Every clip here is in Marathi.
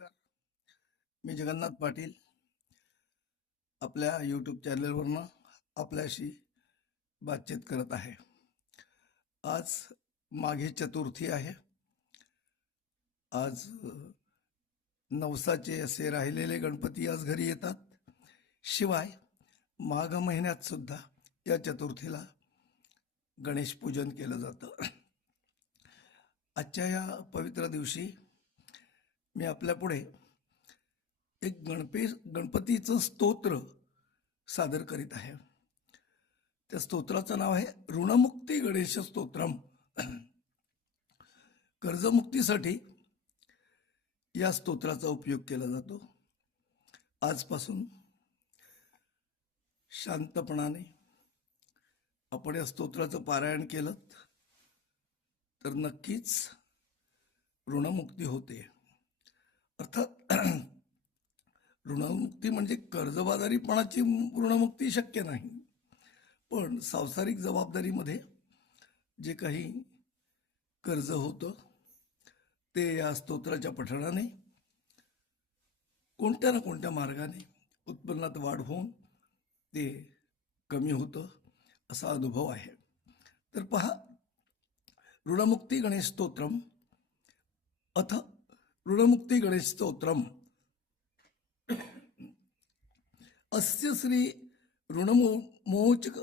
नमस्कार. मी जगन्नाथ पाटील. आपल्या यूट्यूब चॅनलवरनं आपल्याशी बातचीत करत आहे. आज माघे चतुर्थी आहे. आज नवसाचे असे राहिलेले गणपती आज घरी येतात. शिवाय माघ महिन्यात सुद्धा या चतुर्थीला गणेश पूजन केलं जातं. आजच्या या पवित्र दिवशी मी आपल्यापुढे एक गणपे गणपतीचं स्तोत्र सादर करीत आहे. त्या स्तोत्राचं नाव आहे ऋणमुक्ती गणेश स्तोत्रम. कर्जमुक्तीसाठी या स्तोत्राचा उपयोग केला जातो. आजपासून शांतपणाने आपण या स्तोत्राचं पारायण केलं तर नक्कीच ऋणमुक्ती होते. अर्थात ऋणमुक्ती म्हणजे कर्जबाजारीपणाची ऋणमुक्ती शक्य नाही. पण सांसारिक जबाबदारीमध्ये जे काही कर्ज होतं ते या स्तोत्राच्या पठणाने कोणत्या ना कोणत्या मार्गाने उत्पन्नात वाढ होऊन ते कमी होतं असा अनुभव आहे. तर पहा ऋणमुक्ती गणेश स्तोत्रम अथ రుణముక్తి గణేష్ స్తోత్రం అస్య శ్రీ రుణమోచక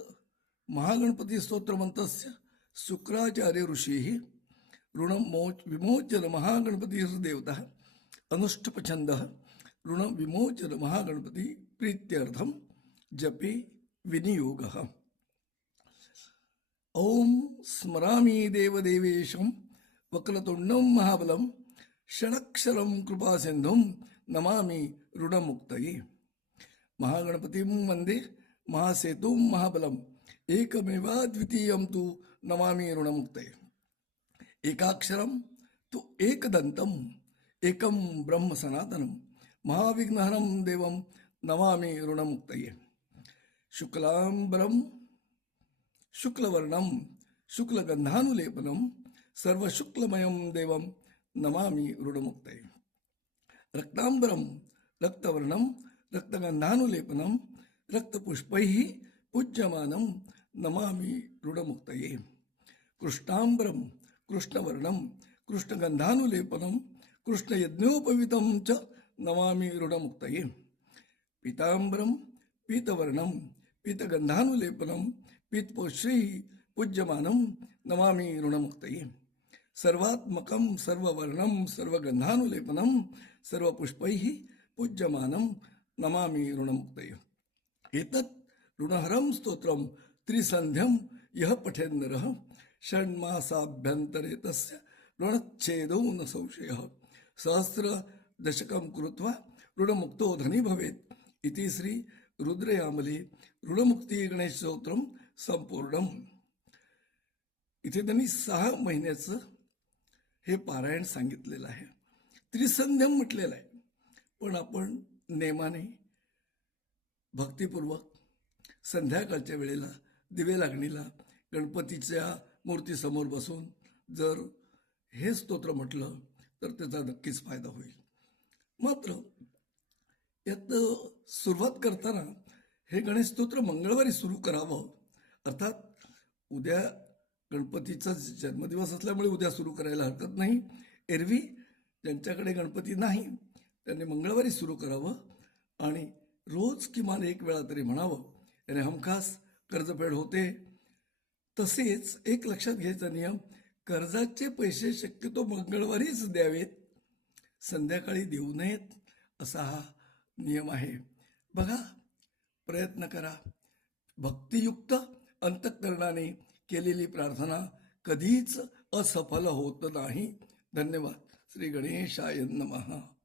మహాగణపతి స్తోత్రమంతస్య శుక్రాచార్య ఋషి రుణం మో విమోచన మహాగణపతి దేవత అనుష్ఠపఛంద రుణ విమోచన మహాగణపతి ప్రీత్యర్థం జపే వినియోగ ఓం స్మరామి దేవదేవేశం వక్రతుండం మహాబలం ओम स्मरामी देवदेवेशं वक्रतुंडं महाबलं षडक्षरं कृपासिन्धुं नमामि ऋणमुक्तये महागणपतिं वन्दे महासेतुं महाबलम् एकमेवाद्वितीयं तु नमामि ऋणमुक्तये एकाक्षरं तु एकदन्तम् एकं ब्रह्म सनातनं महाविघ्नहरं देवं नमामि ऋणमुक्तये शुक्लाम्बरं शुक्लवर्णं ನಮಾಮಿ ರುಡಮುಕ್ತೈ ರಕ್ತಾಂಬರಂ ರಕ್ತವರ್ಣಂ ರಕ್ತಗಂಧಾನುಲೇಪನಂ ರಕ್ತಪುಷ್ಪೈ ಪೂಜ್ಯಮಾನಂ ನಮಾಮಿ ರುಡಮುಕ್ತಯೇ ಕೃಷ್ಣಾಂಬರಂ ಕೃಷ್ಣವರ್ಣಂ ಕೃಷ್ಣಗಂಧಾನುಲೇಪನಂ ಕೃಷ್ಣಯಜ್ಞೋಪವಿತಂ ಚ ನಮಾಮಿ ರುಡಮುಕ್ತಯೇ ಪೀತಾಂಬರಂ ಪೀತವರ್ಣಂ ಪೀತಗಂಧಾನುಲೇಪನಂ ಪೀತಪೋಶ್ರೀ ಪೂಜ್ಯಮಾನಂ ನಮಾಮಿ ಋಣಮುಕ್ತಯೇ सर्वात्मकम सर्व वर्णम सर्वात्मकं सर्ववर्णं सर्व सर्वपुष्पैः पूज्यमानं नमामि ऋणमुक्तये। एतत् ऋणहरं स्तोत्रं त्रिसन्ध्यं यः पठेन्नरः षण्मासाभ्यन्तरे तस्य ऋणच्छेदो न संशयः। सहस्रदशकं कृत्वा ऋणमुक्तो धनी भवेत् इति श्री रुद्रयामली ऋणमुक्ती गणेश स्तोत्रम संपूर्णम इथे त्यांनी सहा महिन्याचं हे पारायण सांगितलेलं आहे. त्रिसंध्यम म्हटलेलं आहे. पण आपण नेमाने भक्तिपूर्वक संध्याकाळच्या वेळेला दिवे लागणीला गणपतीच्या मूर्तीसमोर बसून जर हे स्तोत्र म्हटलं तर त्याचा नक्कीच फायदा होईल. मात्र यात सुरुवात करताना हे गणेश स्तोत्र मंगळवारी सुरू करावं अर्थात उद्या गणपतीचा जन्मदिवस असल्यामुळे उद्या सुरू करायला हरकत नाही. एरवी ज्यांच्याकडे गणपती नाही त्यांनी मंगळवारी सुरू करावं आणि रोज किमान एक वेळा तरी म्हणावं. याने हमखास कर्जफेड होते. तसेच एक लक्षात घ्यायचा नियम कर्जाचे पैसे शक्यतो मंगळवारीच द्यावेत संध्याकाळी देऊ नयेत असा हा नियम आहे. बघा प्रयत्न करा. भक्तियुक्त अंतःकरणाने केलेली प्रार्थना कधीच असफल होत नाही. धन्यवाद. श्री गणेशाय नमः.